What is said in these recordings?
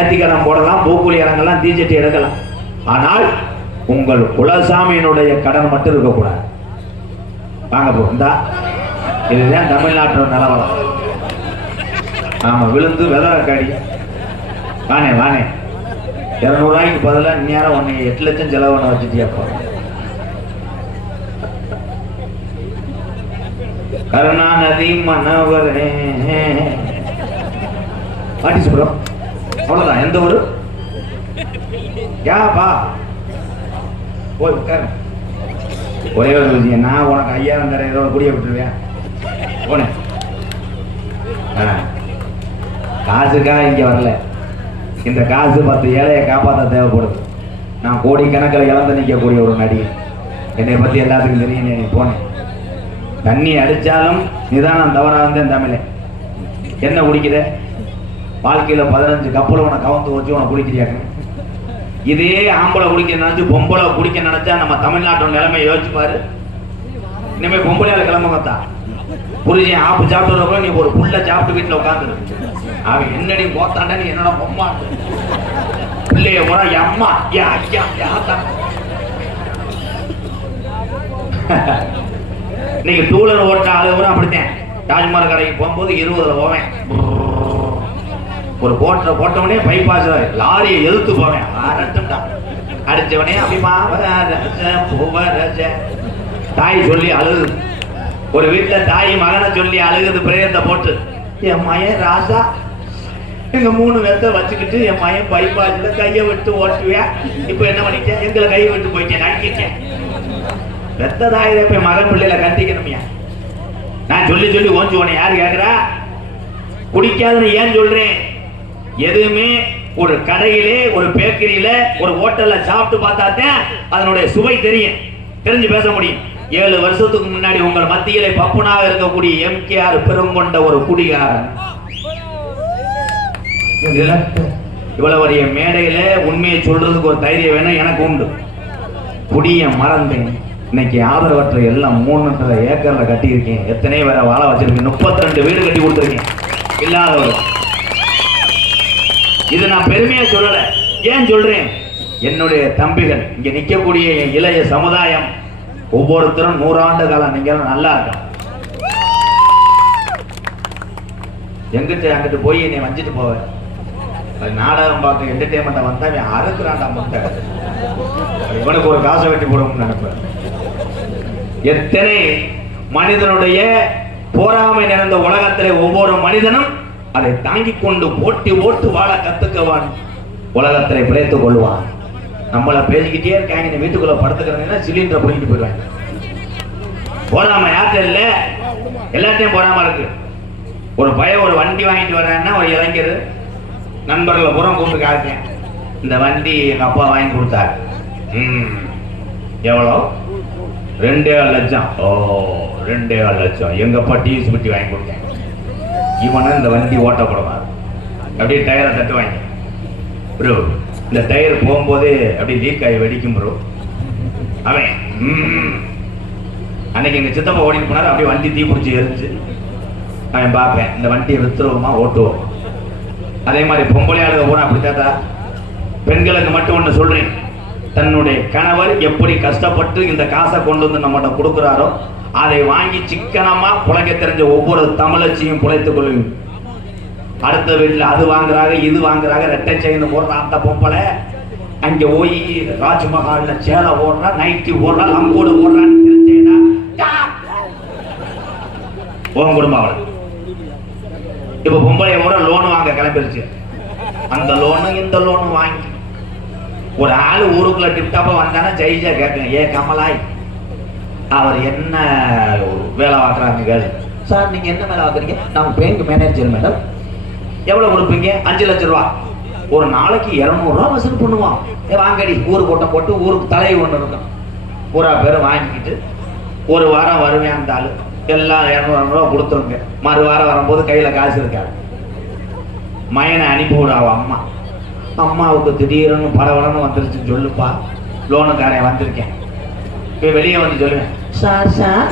நேர்த்திக்கடன் போடலாம், பூக்குழி இறங்கலாம், தீச்சட்டி எடுக்கலாம். ஆனால் உங்கள் குலசாமியினுடைய கடன் மட்டும் இருக்கக்கூடாது. வாங்க போந்தா, இதுதான் தமிழ்நாட்டோட நிலவரம். ஆமா, விழுந்து வெதறக்காடி வானே வானே 200 ரூபாய்க்கு பதிலாக நேரம் 8 லட்சம் செலவு பண்ண வச்சுட்டியாப்பா. கருணாநிதி மனோகரே பாட்டி சொல்றோம். அவ்வளவுதான். எந்த ஊரு? யாப்பா போய் உட்காரு. ஒரே ஒரு விஷயம், நான் உனக்கு 5000 தரேன், ஏதோ குடிய விட்டுருவேன் போனேன். காசுக்காக இங்க வரல. இந்த காசு 10 ஏழையை காப்பாற்ற தேவைப்படுது. நான் கோடிக்கணக்கில் இழந்து நிற்கக்கூடிய ஒரு நடிகை. என்னை பத்தி எல்லாத்துக்கும் தெரியும். நீ போனேன். தண்ணி அடிச்சாலும் நிதானம் தவறாக இருந்தேன். தமிழே என்ன குடிக்கிற? வாழ்க்கையில 15 கப்பல் உன கவுந்து வச்சு உன குடிக்கிறியாங்க. இதே ஆம்பளை குடிக்க நினைச்சு பொம்பளை குடிக்க நினைச்சா நம்ம தமிழ்நாட்டோட நிலைமை யோசிச்சு பாரு. இனிமே பொம்பளையால கிளம்பத்தா புரிஞ்சேன். ஆப்பு சாப்பிட்டு நீ ஒரு புள்ள சாப்பிட்டு வீட்டுல உட்காந்துரு. அவன் என்னடி போத்தாண்ட நீ என்னோட பொம்மா பிள்ளைய போற அம்மா நீங்க டூலர் ஓட்ட ஆளு அப்படித்தான். தாஜ்மஹால் கடைக்கு போகும்போது 20ல போவேன். ஒரு போட்டவனே பைபாஸ் லாரியை எதிர்த்து போவேன். அடிச்சவனே அபிமா தாய் சொல்லி அழுகுது. ஒரு வீட்டுல தாய் மகனை சொல்லி அழுகுது. பிரேதத்தை போட்டு என் மயன் ராசா எங்க 3 பேர்த்த வச்சுக்கிட்டு என் மயன் பைபாஸ்ல கையை விட்டு ஓட்டுவேன். இப்ப என்ன பண்ணிட்டேன்? எங்களை கையை விட்டு போயிட்டேன், நடிக்கிட்டேன். பெத்த தாயிர போய் மகன் பிள்ளைல கட்டிக்கணுமியா? நான் சொல்லி சொல்லி ஓஞ்சி உன யாரு கேட்கிறா? குடிக்காதுன்னு ஏன் சொல்றேன்? எதுவுமே ஒரு கடையிலே, ஒரு பேக்கரியில, ஒரு ஹோட்டல்ல சாப்பிட்டு பார்த்தாத்தான் அதனுடைய சுவை தெரிஞ்சு பேச முடியும். 7 வருஷத்துக்கு முன்னாடி உங்கள் மத்தியிலே பப்புனாக இருக்கக்கூடிய எம்கேஆர் பெருங்கொண்ட ஒரு குடிகாரன் இவ்வளவு பெரிய மேடையில உண்மையை சொல்றதுக்கு ஒரு தைரியம் வேணும். எனக்கு உண்டு. குடிய மறந்தேன். இன்னைக்கு ஆதரவற்ற எல்லாம் 3 ஏக்கர்ல கட்டியிருக்கேன். எத்தனை பேரை வாழ வச்சிருக்கேன். 32 வீடு கட்டி கொடுத்துருக்கேன் இல்லாதவர். இது நான் பெருமையா சொல்லல. ஏன் சொல்றேன்? என்னுடைய தம்பிகள், இங்க நிக்கக்கூடிய இளைய சமுதாயம் ஒவ்வொருத்தரும் 100 ஆண்டு காலம் நீங்க நல்லா இருக்கும். எங்கிட்ட அங்கிட்டு போய் என்னை வஞ்சிட்டு போவேன். நாடகம் பார்க்க என்டர்டைன்மெண்ட் வந்தா அவன் அறுக்குறான்டா முட்டை. இவனுக்கு ஒரு காசை வெட்டி போடுவோம்னு நினைப்பேன். எத்தனை மனிதனுடைய போராமை நிறைந்த உலகத்திலே ஒவ்வொரு மனிதனும் அதை தாங்கிக் கொண்டு போட்டி ஓட்டு வாழ கத்துக்கவான், உலகத்திலே பிழைத்துக் கொள்வான். நம்மள பேசிக்கிட்டே இருக்காங்க. இந்த வீட்டுக்குள்ள படுத்துக்கிறதுனா சிலிண்டரை போயிட்டு போயிடுவாங்க. போராம யார்கிட்ட இல்ல, எல்லாத்தையும் போராம இருக்கு. ஒரு பையன் ஒரு வண்டி வாங்கிட்டு வர்றான்னா ஒரு இளைஞர் நண்பர்களை புறம் கூப்பிட்டு காட்டேன். இந்த வண்டி எங்க அப்பா வாங்கி கொடுத்தாரு. எவ்வளோ? 2.5 லட்சம். ஓ, 2.5 லட்சம். எங்க அப்பா டிவிஸ் பெட்டி வாங்கி கொடுத்தேன். இவனை இந்த வண்டி ஓட்டப்படவாரு. அப்படியே டயரை தட்டு வாங்கி ப்ரோ, இந்த டயர் போகும்போதே அப்படியே லீக் ஆகி வெடிக்கும் ப்ரோ. அவன் அன்னைக்கு எங்க சித்தப்பா ஓடிட்டு போனார். அப்படியே வண்டி தீ பிடிச்சி எரிஞ்சு அவன் பார்ப்பேன், இந்த வண்டியை வித்துருவோமா ஓட்டுவோம். அதே மாதிரி பொம்பளை ஆளுக போனா அப்படித்தாத்தா. பெண்களுக்கு மட்டும் ஒன்று சொல்றேன், தன்னுடைய கணவர் எப்படி கஷ்டப்பட்டு இந்த காசை கொண்டு வந்து நம்மகிட்ட கொடுக்குறாரோ அதை வாங்கி சிக்கனமா புழைக்க தெரிஞ்ச ஒவ்வொரு தமிழச்சியும் புழைத்துக் கொள்ளும். அடுத்த வீட்டுல அது வாங்குறாங்க, இது வாங்குறாங்க, ரெட்டை செயின் போடுற அந்த பொம்பளை அங்க போய் ராஜ்மஹால்ல சேலை ஓடுறா, நைட்டி ஓடுறா, லம்போடு ஓடுறான்னு தெரிஞ்சேன்னா உன் குடும்பம் அவளை. இப்ப பொம்பளைய கூட லோனு வாங்க கிளம்பிருச்சு. அந்த லோனு இந்த லோனு வாங்கி ஒரு ஆளு ஊருக்குள்ள டிப்டாப்பா வந்தானா ஜெயிச்சா கேட்குங்க, ஏ கமலாய் அவர் என்ன வேலை பார்க்குறாங்க சார்? நீங்க என்ன வேலை பார்க்குறீங்க? நான் பேங்க் மேனேஜர் மேடம். எவ்வளவு கொடுப்பீங்க? 5 லட்சம் ரூபா. ஒரு நாளைக்கு 200 ரூபா வசூல் பண்ணுவான். வாங்கடி ஊரு கூட்டம் போட்டு ஊருக்கு தலையை ஒன்று இருக்கும். பூரா பேரும் வாங்கிக்கிட்டு ஒரு வாரம் வருவேன். அந்த ஆளு எல்லாம் 200 ரூபா கொடுத்துருங்க. மறு வாரம் வரும்போது கையில காசு இருக்காது. மயனை அனுப்பி விடாவா அம்மா. அம்மாவுக்கு திடீர்னு பரவலன்னு வந்துருச்சுன்னு சொல்லுப்பா, லோனுக்காரன் வந்திருக்கேன். இப்போ வெளியே வந்து சொல்லுவேன், சார் சார்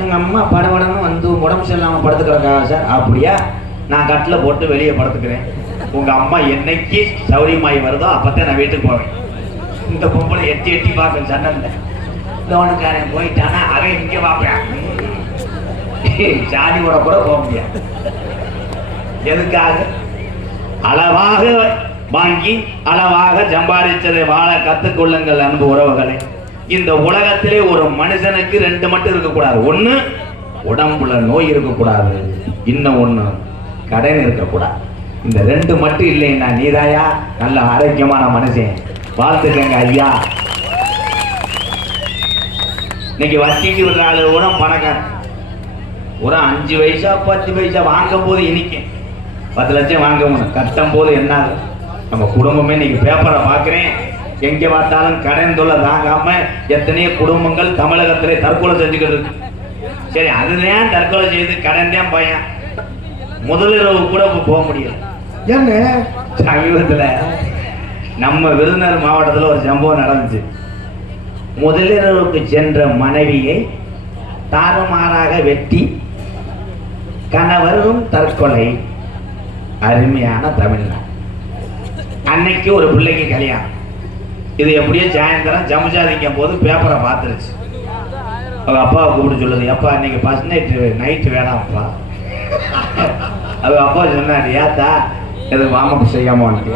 எங்க அம்மா படவடன்னு வந்து உடம்பு சரியில்லாம படுத்துக்கிறக்கா சார். அப்படியா? நான் கட்டில் போட்டு வெளியே படுத்துக்கிறேன். உங்க அம்மா என்னைக்கு சௌரியமாயி வருதோ அப்பதான் நான் வீட்டுக்கு போவேன். இந்த பொம்பளை எட்டி எட்டி பார்ப்பேன் சன்னல்ல. லோனுக்காரன் போயிட்டானா அவன் இங்க பார்ப்பேன். சாணியோட கூட போக முடியாது. எதுக்காக? அளவாக வாங்கி அளவாக சம்பாதிச்சதை வாழ கத்துக்கொள்ளுங்கள் அன்பு உறவுகளை. இந்த உலகத்திலே ஒரு மனுஷனுக்கு ரெண்டு மட்டும் இருக்கக்கூடாது. ஒண்ணு உடம்புல நோய் இருக்கக்கூடாது, இன்னும் ஒண்ணு கடன் இருக்கக்கூடாது. இந்த ரெண்டு மட்டும் இல்லைன்னா நீதாயா நல்ல ஆரோக்கியமான மனுஷன். வாழ்த்துக்கங்க ஐயா. இன்னைக்கு வட்டிக்கு விடுற ஆளு கூட பணக்காரன். ஒரு 5 பைசா 10 பைசா வாங்கும் போது இனிக்கும். 10 லட்சம் வாங்கணும் கட்டும் போது என்ன நம்ம குடும்பமே. இன்னைக்கு பேப்பரை பார்க்குறேன், எங்க பார்த்தாலும் கடன் தொல்லை தாங்காம எத்தனையோ குடும்பங்கள் தமிழகத்திலே தற்கொலை செஞ்சுக்கிட்டு இருக்கு. சரி, அதுதான் தற்கொலை செய்து கடன் தான் பையன். முதலிரவு கூட போக முடியல. என்ன சமீபத்துல நம்ம விருதுநகர் மாவட்டத்தில் ஒரு சம்பவம் நடந்துச்சு. முதலிரவுக்கு சென்ற மனைவியை தாறுமாறாக வெட்டி கணவரும் தற்கொலை. அருமையான தமிழ்நாடு. அன்னைக்கு ஒரு பிள்ளைக்கு கல்யாணம். இது எப்படியோ சாயந்தரம் ஜமுஜாதிக்கும் போது பேப்பரை பார்த்துருச்சு. அவங்க அப்பாவை கூப்பிட்டு சொல்லுது, அப்பா இன்னைக்கு ஃபர்ஸ்ட் நைட்டு வேணாம்ப்பா. அவங்க அப்பா சொன்னாரு, ஏத்தா எதுவும் வாமப்பு செய்யாம வந்துட்டு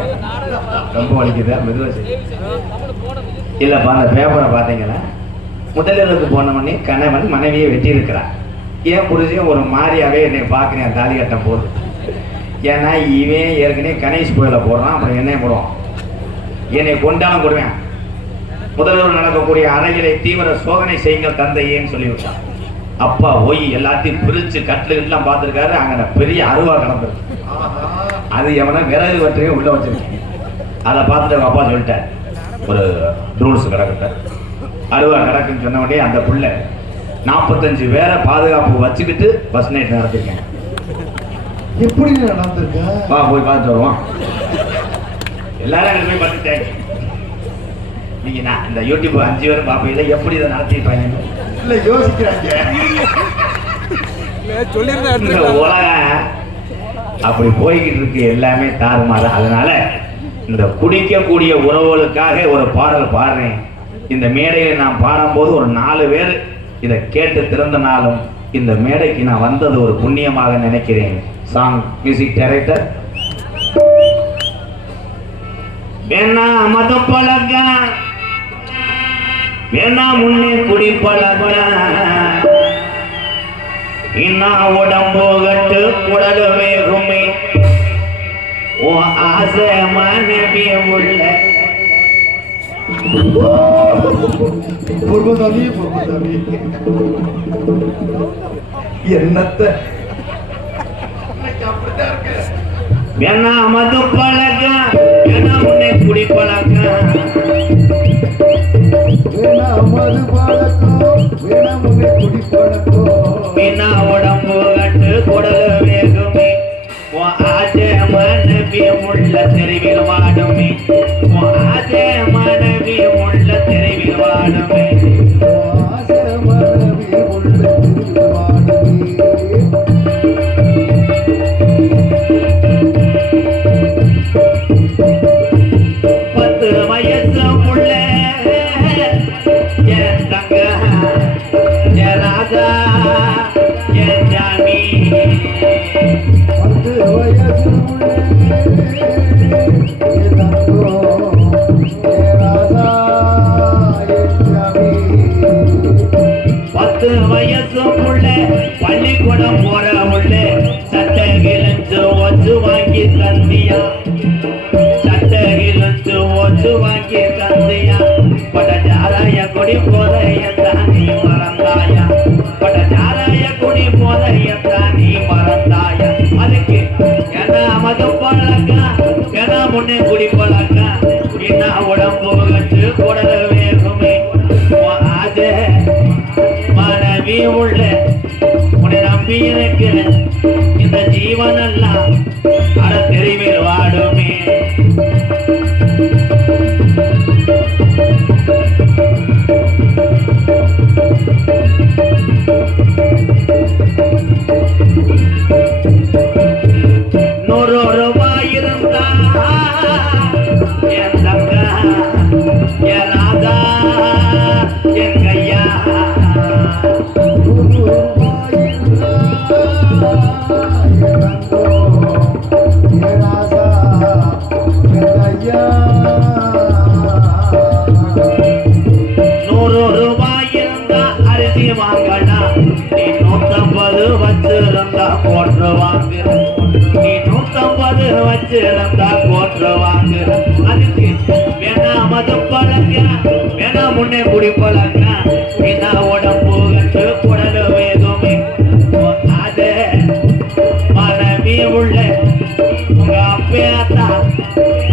ரொம்ப வலிக்குதா, மெதுவாக செய்ய. இல்லைப்பா அந்த பேப்பரை பார்த்தீங்களா, முதலிரவுக்கு போனவனே கணவன் மனைவியை வெட்டி இருக்கிறான். ஏன் புரிஞ்சு ஒரு மாதிரியாவே என்னை பார்க்குறேன் தாலி கட்டும் போது. ஏன்னா இவன் ஏற்கனவே கணேஷ் கோயில போடுறான், அப்புறம் என்னைய போடுவான். என்னை கொண்டாலும் கொடுவேன். முதலிரவு நடக்கக்கூடிய அறைகளை தீவிர சோதனை செய்யுங்கள் தந்தையேன்னு சொல்லிவிட்டான். அப்பா போய் எல்லாத்தையும் பிரிச்சு கட்டுலாம் பார்த்துருக்காரு. அங்கே பெரிய அருவா கிடந்துருக்கு. அது எவனா விறகு வற்றையும் உள்ள வச்சிருக்கேன். அதை பார்த்துட்டு அப்பா சொல்லிட்டார், ஒரு ரூல்ஸ் கிடக்கிட்ட அருவா கிடக்குன்னு சொன்ன உடனே அந்த பிள்ளை 45 பேரை பாதுகாப்பு வச்சுக்கிட்டு பஸ் நைட் நடத்திருக்கேன். எப்படி நடந்திருக்க? வா போய் பார்த்துட்டு வருவோம். எல்லாரும் அங்கே போய் பார்த்துட்டேன். நீங்க நான் இந்த யூடியூப் 5 பேரும் பார்ப்பீங்களா, எப்படி இதை நடத்திருப்பாங்க இல்ல யோசிக்கிறாங்க. உலகம் அப்படி போய்கிட்டு இருக்கு, எல்லாமே தாறுமாறு. அதனால இந்த குடிக்கக்கூடிய உறவுகளுக்காக ஒரு பாடல் பாடுறேன். இந்த மேடையில் நான் பாடும்போது ஒரு 4 பேர் இதை கேட்டு திறந்த நாளும் இந்த மேடைக்கு நான் வந்தது ஒரு புண்ணியமாக நினைக்கிறேன். Song music director. வேணா மத பழக, வேணா முன்னே குடி பழக, இன்னா உடம்பு கட்டு குடல் வேகுமே, ஓ ஆசை மனைவி உள்ள பொறுமதாமி என்னத்தை வேணா மது பழக, வேணா முன்னே குடி பழக, வேணா மது பழக்கம், வேணா முன்னே குடி பழக்கம், இன்னா உடம்பு கட்டு குடல் வேகுமே, ஓ ஆசை மனைவி உள்ள தெருவில் வாடுமே, ஓ ஆசை மனைவி உள்ள தெருவில் வாடுமே, ஆசை மனைவி உள்ள தெருவில் வாடுமே. 10 வயசு உள்ள என் தங்க, என் ராஜா, என் ஜாமி, 10 வயசு உள்ள என் தங்கம், என் ராசா, என் ஜாமி. 10 வயசு உள்ள பள்ளிக்கூடம் போற உள்ள சட்டை கிழிஞ்சு ஒச்சு வாங்கி தந்தியா, சட்டை கிழிஞ்சு ஒச்சு வாங்கி தந்தியா, படச்சாராய குடி போதையத்தான் நீ மறந்தாயா, படச்சாராய குடி போதையத்தான் நீ மறந்தாயா. அதுக்கு ஏன்னா மது பழக்க, ஏன்னா முன்னே குடி பழக்க, என்ன உடம்பு கட்டு குடல வேகுமே, ஆசை மனைவி உள்ள உன்னை நம்பி இருக்கிற இந்த ஜீவனெல்லாம் அட தெருவில் வாடுமே. ₹100 இருந்தா போற்றுவாங்க. அதுக்கு வேணாம் மது பழக்க, வேணாம் முன்னே குடி பழக்க, வீணா உடம்பு கட்டு குடல் வேகுமே. அது மனைவி உள்ள உங்க அப்பேத்தா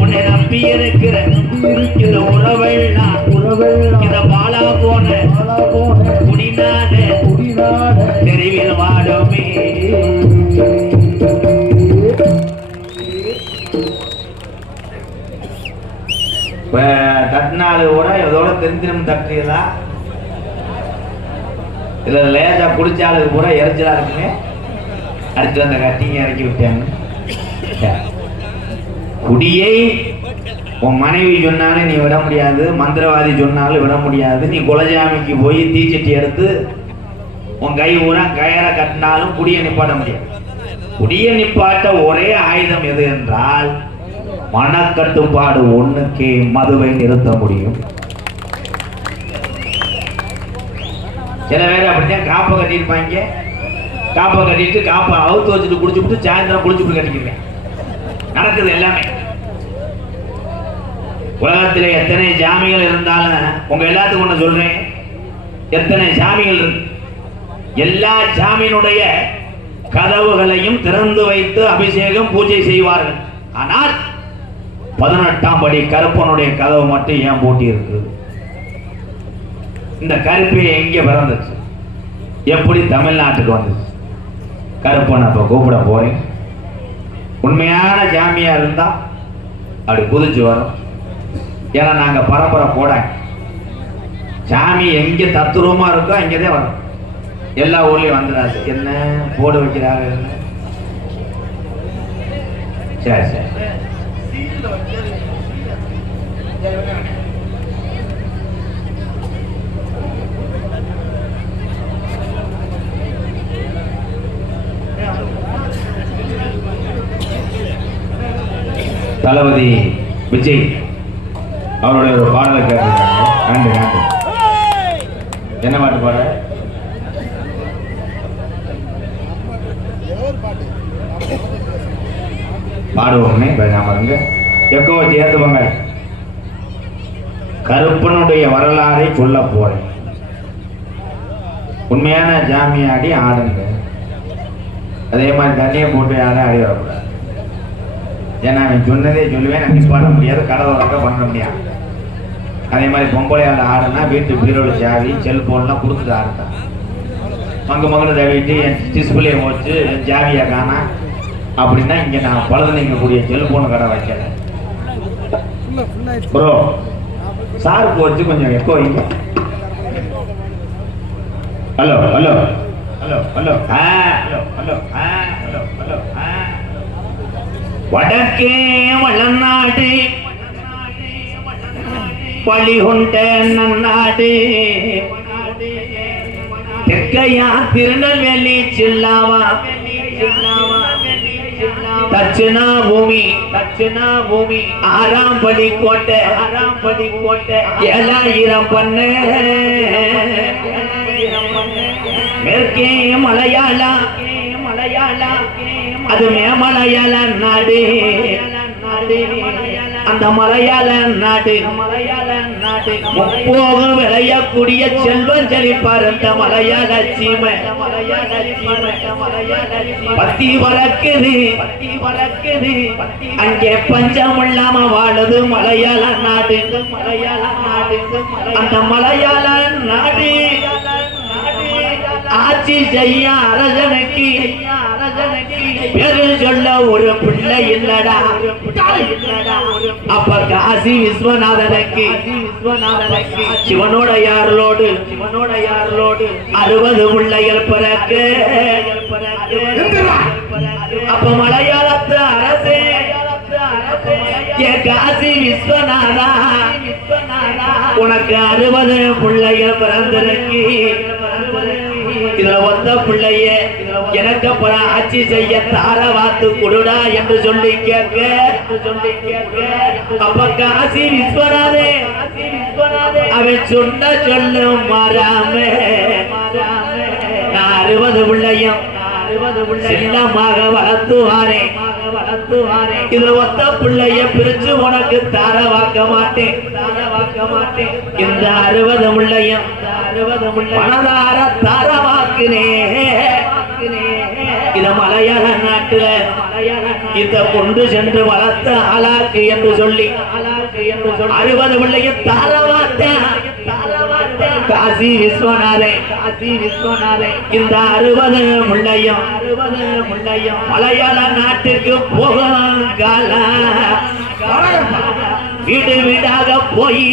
உன்னை நம்பி இருக்கிற இந்த உறவெல்லாம் இந்த பாலா போன குடிநாட தெருவில் வாடுமே. இப்ப தட்டினாலு கூட இதோட தெரிஞ்சிடும் தட்டுறீங்களா? இதுல லேசா குடிச்சாலுக்கு பூரா எரிச்சலா இருக்குமே. அடுத்து அந்த கட்டிங்க இறக்கி விட்டாங்க. குடியை உன் மனைவி சொன்னாலும் நீ விட முடியாது, மந்திரவாதி சொன்னாலும் விட முடியாது. நீ குலஜாமிக்கு போய் தீச்சட்டி எடுத்து உன் கை ஊரா கயரை கட்டினாலும் குடியை நிப்பாட்ட முடியாது. குடியை நிப்பாட்ட ஒரே ஆயுதம் எது என்றால் மனக்கட்டுப்பாடு ஒண்ணுக்கே மதுவை நிறுத்த முடியும். சில பேர் அப்படித்தான் காப்பை கட்டியிருப்பாங்க. காப்பை கட்டிட்டு காப்பை அவுத்து வச்சுட்டு குடிச்சுட்டு சாயந்தரம் குளிச்சுட்டு கட்டிக்கிறேன். நடக்குது எல்லாமே. உலகத்தில் எத்தனை சாமிகள் இருந்தாலும் உங்க எல்லாத்துக்கும் ஒண்ணு சொல்றேன், எத்தனை சாமிகள் இருக்கு, எல்லா சாமியினுடைய கதவுகளையும் திறந்து வைத்து அபிஷேகம் பூஜை செய்வார்கள். ஆனால் 18ஆம் படி கருப்பனுடைய கதவு மட்டும் ஏன் பூட்டி இருக்கு? இந்த கருப்பை எங்கே பிறந்துச்சு? எப்படி தமிழ்நாட்டுக்கு வந்துச்சு? கருப்பன் அப்ப கூப்பிட போறேன். உண்மையான ஜாமியா இருந்தா அப்படி குதிச்சு வரும். ஏன்னா நாங்க பரம்பரை போட சாமி எங்க தத்துரூபமா இருக்கோ அங்கதான் வரும். எல்லா ஊர்லயும் வந்துடாது. என்ன போடு வைக்கிறாங்க? சரி சரி. தளபதி விஜய் அவருடைய ஒரு பாடலை கேட்டிருக்காங்க. நன்றி நன்றி. என்ன பாட்டு பாட? பாடுவோம்னே நாம இங்க எக்கோ வச்சு ஏத்துவாங்க. கருப்பனுடைய வரலாறை சொல்ல போறேன். உண்மையான ஜாமியாடி ஆடுங்க. அதே மாதிரி தண்ணியை போட்டு யாரும் ஆடி வரக்கூடாது. ஏன்னா அவன் சொன்னதே சொல்லுவேன், நான் நிப்பாட முடியாது, கடை உறக்க பண்ண முடியாது. அதே மாதிரி பொம்பளையால் ஆடுனா வீட்டு பீரோடு சாவி செல்போன்லாம் கொடுத்துட்டு ஆடுதான். மங்கன்னு தவிட்டு என் டிஸ்பிளே வச்சு என் ஜாவியை காணா அப்படின்னா இங்க நான் பழுது நீங்கக்கூடிய செல்போன் கடை வைக்கல. ப்ரோ சாருக்கு வச்சு கொஞ்சம் எக்கோ வைங்க. Hello hello hello hello hello hello hello hello. வடக்கே வளநாடு பழிகொண்ட நன்னாடு, தெற்கையா திருநெல்வேலி சில்லாவா தட்சிணா பூமி ஆறாம் படி கோட்டை 7000 பண்ண மேற்கே மலையாளா அது மேமலையாள நாடு. அந்த மலையாள நாடு முப்போக விளையக்கூடிய செல்வம் செழிப்பார். அந்த மலையாள சீமை பத்தி வளர்க்குது, அங்கே பஞ்சம் இல்லாம வாழுது மலையாள நாடு. அந்த மலையாள நாடு ஆட்சி செய்ய அரசனுக்கு பேரு சொல்ல ஒரு பிள்ளை இல்லடா. அப்ப காசி விஸ்வநாதனுக்கு சிவனோட யாரோடு 60 பிள்ளைகள் பிறக்க. அப்ப மலையாளத்து அரசே காசி விஸ்வநாதா உனக்கு 60 பிள்ளைகள் பிறந்திருக்கு. இதுல ஒத்த பிள்ளைய எனக்கு அப்புறம் ஆட்சி செய்ய தார வாத்து கொடுடா என்று சொல்லி கேட்க. அப்ப காசி விஸ்வநாதே அவன் சொன்ன சொல்லும் மாறாம நான் 60 பிள்ளையும் செல்லமாக வளர்த்துவாரே. இதுல ஒத்த பிள்ளைய பிரிச்சு உனக்கு தார வாக்க மாட்டேன். இந்த 60 முள்ளையும் பணதார தார வாக்குனே. இத மலையாள நாட்டுல இத கொண்டு சென்று வளர்த்த ஆளாக்கு என்று சொல்லி 60 பிள்ளையும் தார வார்த்தேன். காசி விஸ்வநாதே இந்த 60 முள்ளையும் மலையாள நாட்டுக்கு போகால வீடு வீடாக போய்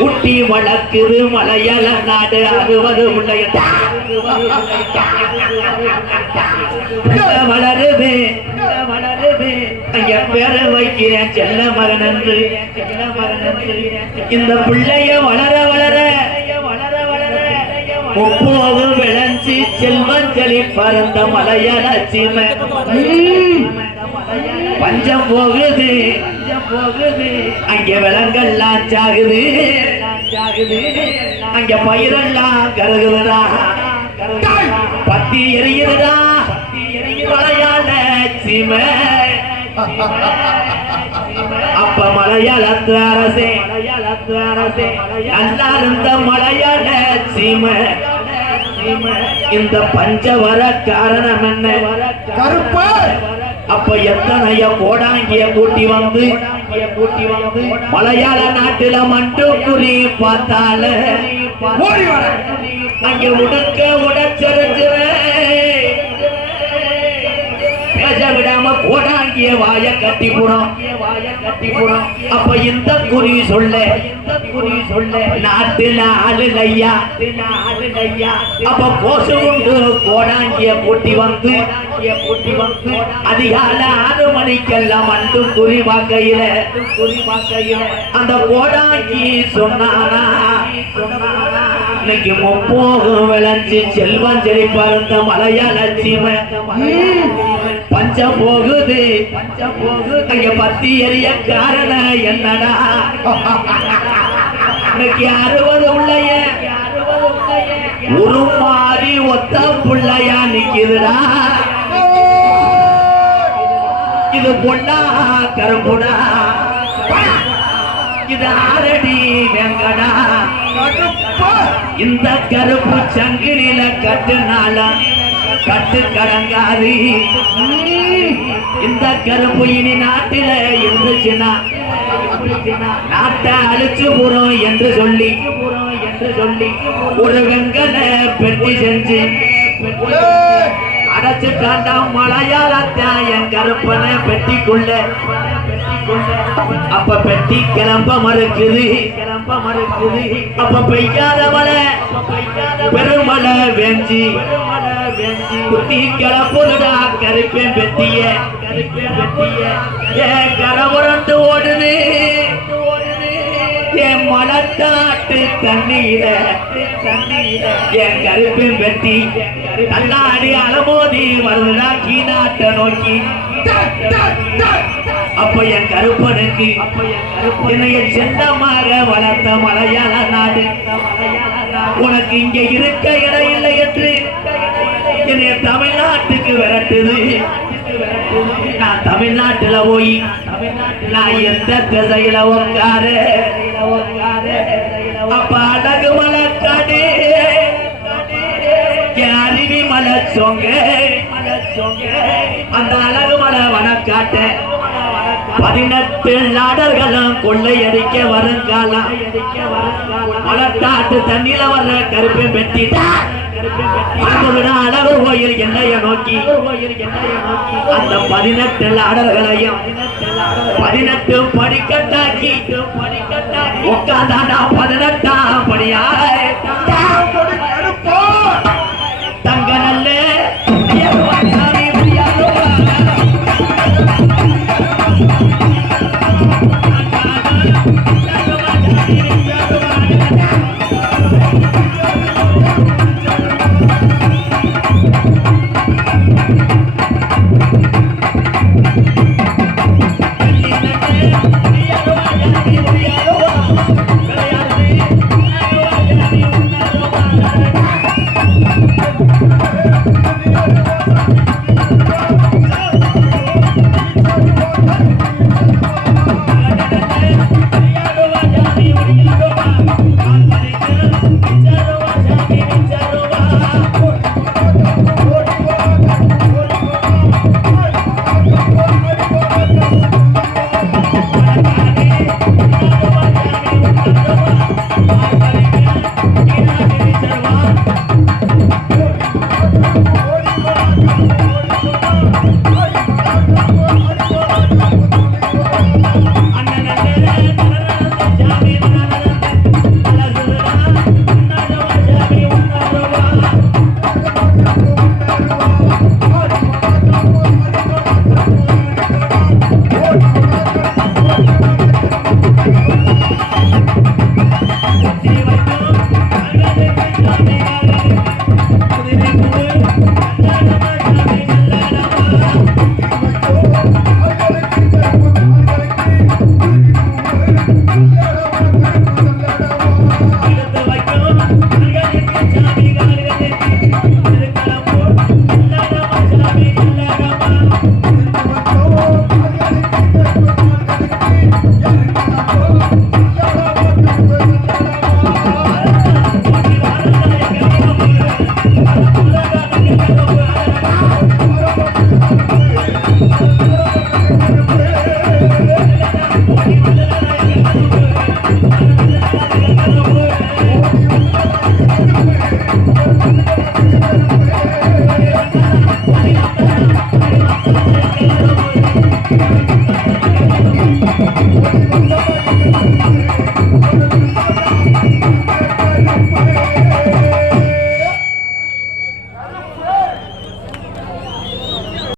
குட்டி வளர்க்குது மலையாள நாடு. 60 முள்ளையும் வளருது என் பேரை வைக்கிறேன் செல்ல மகன் என்று. இந்த பிள்ளைய வளர முப்போது விளைஞ்சி செல்வஞ்சலி பறந்த மலையாள சீமை. பஞ்சம் போகுது அங்க விலங்கெல்லாம் சாகுது, அங்க பயிரெல்லாம் கருகுதுடா, பத்தி எரியுதுடா மலையாள சீமை. அப்ப மலையாளத்து அரசே நல்லா இருந்த மலையாள சீமை. இந்த பஞ்ச வர காரணம் என்ன? கருப்பு. அப்ப எத்தனைய கோடாங்கிய கூட்டி வந்து மலையாள நாட்டுல மட்டும் குறி பார்த்தால அங்க உடுக்க உடச்சரிச்சிர பேச விடாம கோடாங்கிய வாய கட்டி போடும். அப்ப இந்த குறி சொல்ல நாட்டுல ஆளுலையா. அப்ப கோசு உண்டு கோடாங்கிய கூட்டி வந்து அதிகால 6 மணிக்கெல்லாம் மண்டு குறி வாக்கையில அந்த கோடாங்கி சொன்னானா இன்னைக்கு முப்போகம் விளைஞ்சி செல்வம் செழிப்பார்ந்த மலையாள சீமை. பஞ்சம் போகுது அங்க பத்தி எரிய காரணம் என்னடா? இன்னைக்கு 60 உள்ளைய ஒரு மாறி ஒத்த புள்ளையா நிக்குதுடா. இது பொண்ணா கரும்புடா, இது ஆரடி வெங்கடா. இந்த கருப்பு சங்கிலில கட்டுனால கட்டு கடங்காது. இந்த கருப்பு இனி நாட்டில இருந்துச்சுன்னா நாட்டை அழிச்சு போறோம் என்று சொல்லி ஒரு வெங்கல பெட்டி செஞ்சு அடைச்சுட்டாண்டா மலையாளத்தா என் கருப்பனை பெட்டிக்குள்ள. அப்ப பெட்டி கிளம்ப மறுக்குது. அப்ப பெய்யாத மழை பெருமழை வேஞ்சி குத்தி கிளப்புடா கருப்பேன் பெட்டிய. என் கரவுரண்டு ஓடுது என் மலத்தாட்டு தண்ணீர என் கருப்பேன் பெட்டி தள்ளாடி அலமோதி வருடா கீநாட்ட நோக்கி. அப்ப என் கருப்பனுக்கு என்னைய செந்தமாக வளர்த்த மலையாள நாடு உனக்கு இங்க இருக்க இடம் இல்லை என்று என்னைய தமிழ்நாட்டுக்கு விரட்டுது. நான் தமிழ்நாட்டுல போய் நான் எந்த திசையில உட்கார அப்ப அழகு மலக்காடு என் அருவி மலை சொங்க அந்த அழகு மலை வனக்காட்ட 18 நாடர்களும் கொள்ளையடிக்க வருங்காலம் மலட்டாட்டு தண்ணியில வர்ற கருப்பை பெட்டிட்டா அழகு கோயில் என்னைய நோக்கி அந்த 18 நாடர்களையும் 18 படிக்கட்டாக்கி உட்காந்தாண்டா 18ஆம் படியா